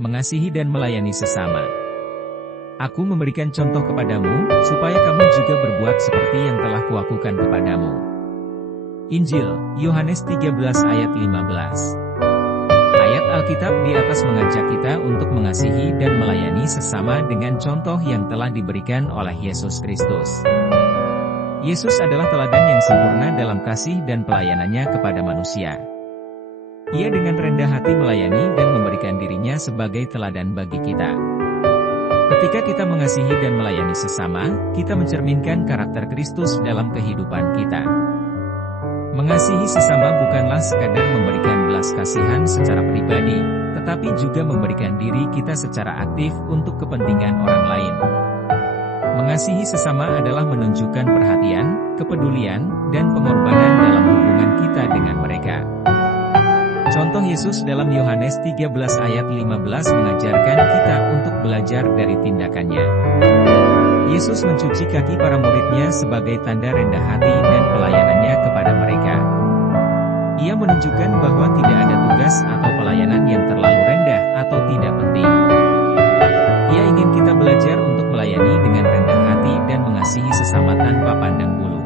Mengasihi dan melayani sesama. Aku memberikan contoh kepadamu, supaya kamu juga berbuat seperti yang telah kuakukan kepadamu. Injil, Yohanes 13 ayat 15. Ayat Alkitab di atas mengajak kita untuk mengasihi dan melayani sesama dengan contoh yang telah diberikan oleh Yesus Kristus. Yesus adalah teladan yang sempurna dalam kasih dan pelayanannya kepada manusia. Ia dengan rendah hati melayani dan memberikan dirinya sebagai teladan bagi kita. Ketika kita mengasihi dan melayani sesama, kita mencerminkan karakter Kristus dalam kehidupan kita. Mengasihi sesama bukanlah sekadar memberikan belas kasihan secara pribadi, tetapi juga memberikan diri kita secara aktif untuk kepentingan orang lain. Mengasihi sesama adalah menunjukkan perhatian, kepedulian, dan pengorbanan dalam hubungan kita dengan mereka. Contoh Yesus dalam Yohanes 13 ayat 15 mengajarkan kita untuk belajar dari tindakannya. Yesus mencuci kaki para muridnya sebagai tanda rendah hati dan pelayanannya kepada mereka. Ia menunjukkan bahwa tidak ada tugas atau pelayanan yang terlalu rendah atau tidak penting. Ia ingin kita belajar untuk melayani dengan rendah hati dan mengasihi sesama tanpa pandang bulu.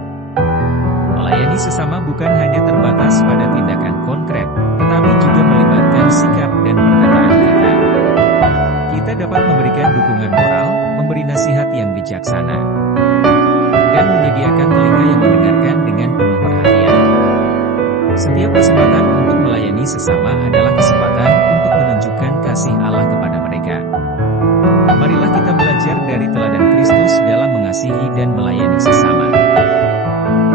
Melayani sesama bukan hanya terbatas pada tindakan konkret, tetapi juga melibatkan sikap dan perkataan kita. Kita dapat memberikan dukungan moral, memberi nasihat yang bijaksana, dan menyediakan telinga yang mendengarkan dengan penuh perhatian. Setiap kesempatan untuk melayani sesama adalah kesempatan untuk menunjukkan kasih Allah kepada mereka. Marilah kita belajar dari teladan Kristus dalam mengasihi dan melayani sesama.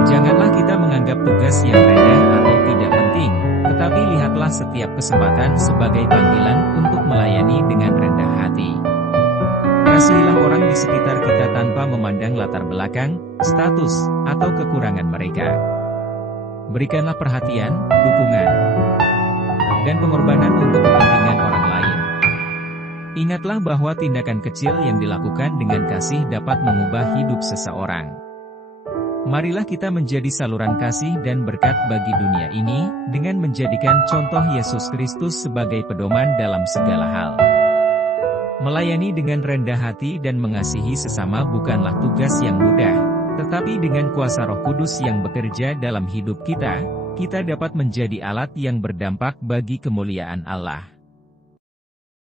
Janganlah kita menganggap tugas yang rendah atau tidak penting, tetapi lihatlah setiap kesempatan sebagai panggilan untuk melayani dengan rendah hati. Kasihilah orang di sekitar kita tanpa memandang latar belakang, status, atau kekurangan mereka. Berikanlah perhatian, dukungan, dan pengorbanan untuk kepentingan orang lain. Ingatlah bahwa tindakan kecil yang dilakukan dengan kasih dapat mengubah hidup seseorang. Marilah kita menjadi saluran kasih dan berkat bagi dunia ini, dengan menjadikan contoh Yesus Kristus sebagai pedoman dalam segala hal. Melayani dengan rendah hati dan mengasihi sesama bukanlah tugas yang mudah, tetapi dengan kuasa Roh Kudus yang bekerja dalam hidup kita, kita dapat menjadi alat yang berdampak bagi kemuliaan Allah.